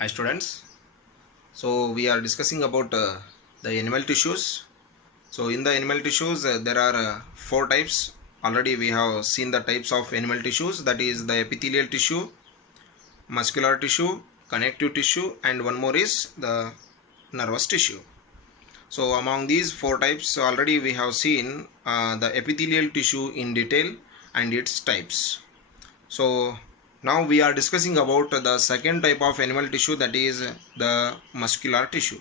Hi students. So we are discussing about the animal tissues. So in the animal tissues there are four types. Already we have seen the types of animal tissues, that is the epithelial tissue, muscular tissue, connective tissue, and one more is the nervous tissue. So among these four types already we have seen the epithelial tissue in detail and its types. So now we are discussing about the second type of animal tissue, that is the muscular tissue.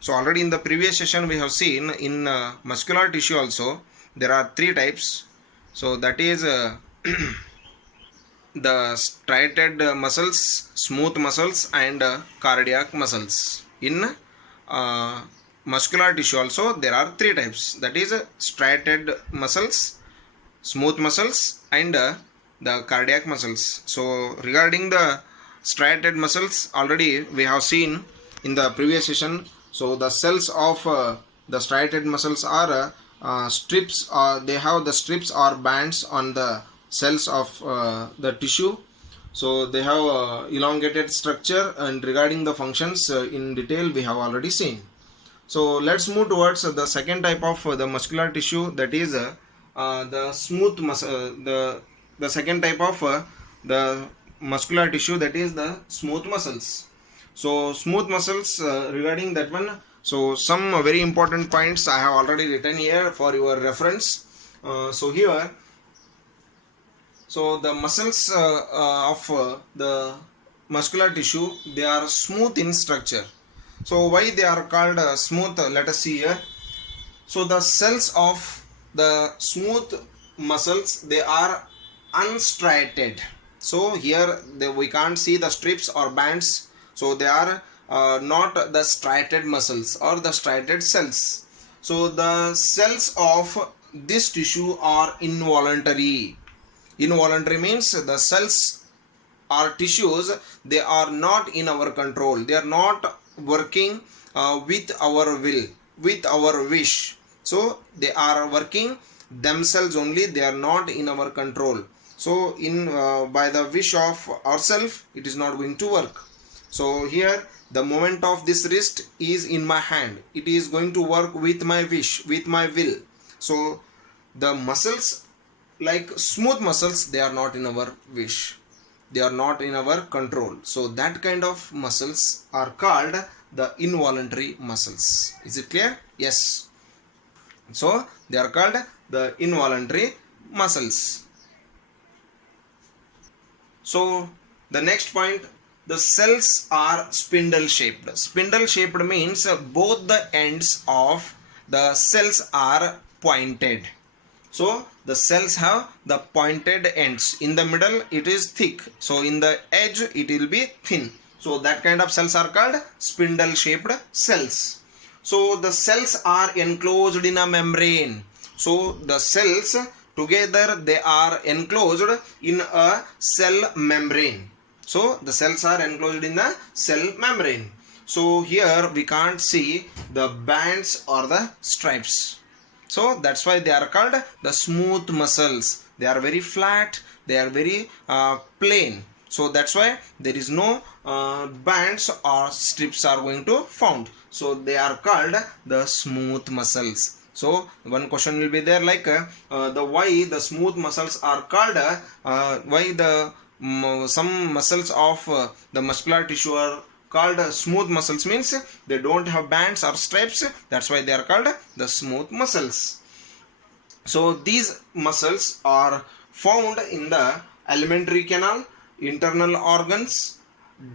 So already in the previous session we have seen in muscular tissue also there are three types. So that is the striated muscles, smooth muscles, and cardiac muscles. In muscular tissue also there are three types, that is striated muscles, smooth muscles, and the cardiac muscles. So regarding the striated muscles already we have seen in the previous session. So the cells of the striated muscles are strips, they have the strips or bands on the cells of the tissue. So they have elongated structure, and regarding the functions in detail we have already seen. So let's move towards the second type of the muscular tissue, that is the smooth muscle. The second type of the muscular tissue, that is the smooth muscles. So smooth muscles, regarding that one, so some very important points I have already written here for your reference. So here, so the muscles of the muscular tissue, they are smooth in structure. So why they are called smooth? Let us see here. So the cells of the smooth muscles, they are unstriated. So here we can't see the strips or bands. So they are not the striated muscles or the striated cells. So the cells of this tissue are involuntary. Involuntary means the cells or tissues, they are not in our control. They are not working with our will, with our wish. So they are working themselves only, they are not in our control. So in by the wish of ourselves it is not going to work. So here the movement of this wrist is in my hand, it is going to work with my wish, with my will. So the muscles like smooth muscles, they are not in our wish, they are not in our control. So that kind of muscles are called the involuntary muscles. Is it clear? Yes. So they are called the involuntary muscles. So the next point, the cells are spindle shaped. Spindle shaped means both the ends of the cells are pointed. So the cells have the pointed ends. In the middle it is thick, so in the edge it will be thin. So that kind of cells are called spindle shaped cells. So the cells are enclosed in a membrane. So the cells together, they are enclosed in a cell membrane. So the cells are enclosed in the cell membrane. So here we can't see the bands or the stripes. So that's why they are called the smooth muscles. They are very flat, they are very plain. So that's why there is no bands or strips are going to found. So they are called the smooth muscles. So one question will be there, like the why the smooth muscles are called, why the some muscles of the muscular tissue are called smooth muscles, means they don't have bands or stripes. That's why they are called the smooth muscles. So these muscles are found in the alimentary canal, internal organs,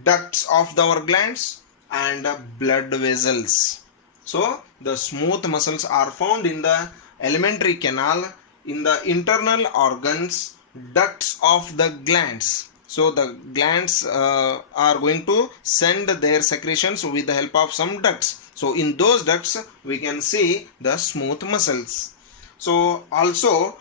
ducts of our glands, and blood vessels. So the smooth muscles are found in the alimentary canal, in the internal organs, ducts of the glands. So the glands are going to send their secretions with the help of some ducts. So in those ducts we can see the smooth muscles. So also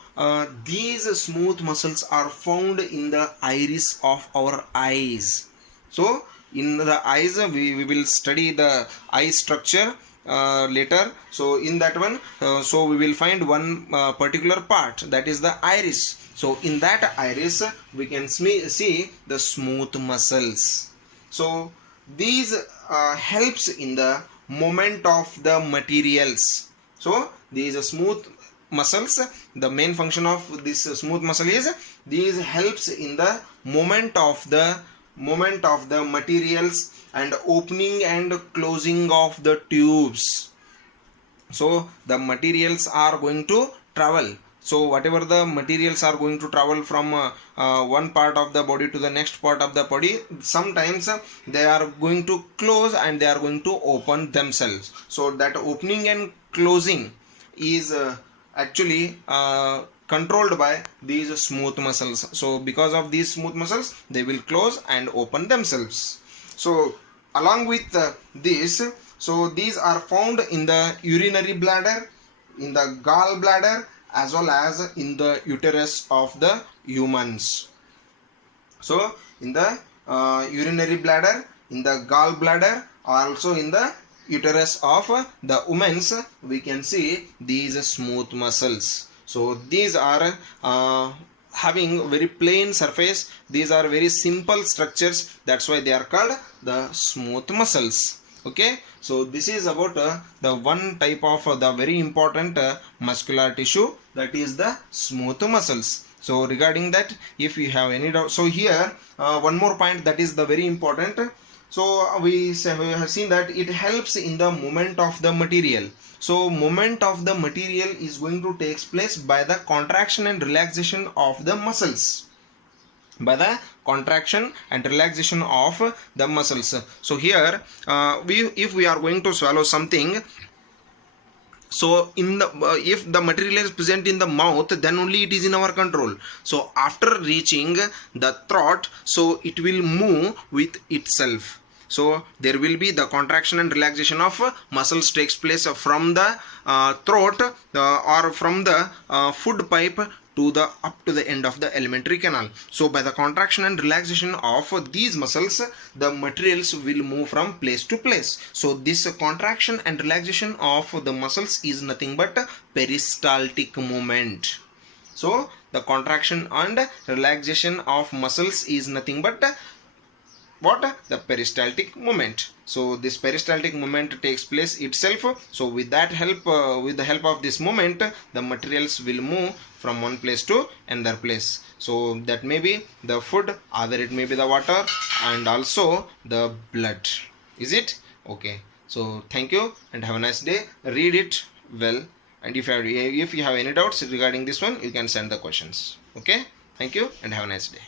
these smooth muscles are found in the iris of our eyes. So in the eyes we will study the eye structure later. So in that one, so we will find one particular part, that is the iris. So in that iris we can see the smooth muscles. So these helps in the movement of the materials. So these smooth muscles, the main function of this smooth muscle is these helps in the movement of the materials and opening and closing of the tubes. So the materials are going to travel. So whatever the materials are going to travel from one part of the body to the next part of the body, sometimes they are going to close and they are going to open themselves. So that opening and closing is actually controlled by these smooth muscles. So because of these smooth muscles, they will close and open themselves. So along with this, so these are found in the urinary bladder, in the gallbladder, as well as in the uterus of the humans. So in the urinary bladder, in the gallbladder, also in the uterus of the women's, we can see these smooth muscles. So these are having very plain surface. These are very simple structures. That's why they are called the smooth muscles. Okay, so this is about the one type of the very important muscular tissue, that is the smooth muscles. So regarding that, if you have any doubt, so here one more point that is the very important. So we have seen that it helps in the movement of the material. So movement of the material is going to take place by the contraction and relaxation of the muscles. By the contraction and relaxation of the muscles. So here if we are going to swallow something, so in the if the material is present in the mouth, then only it is in our control. So after reaching the throat, so it will move with itself. So there will be the contraction and relaxation of muscles takes place from the throat or from the food pipe to the up to the end of the alimentary canal. So by the contraction and relaxation of these muscles, the materials will move from place to place. So this contraction and relaxation of the muscles is nothing but peristaltic movement. So the contraction and relaxation of muscles is nothing but what? The peristaltic movement. So this peristaltic movement takes place itself. So with that help, with the help of this movement, the materials will move from one place to another place. So that may be the food, either it may be the water, and also the blood. Is it? Okay. So thank you and have a nice day. Read it well, and if you have any doubts regarding this one, you can send the questions. Okay. Thank you and have a nice day.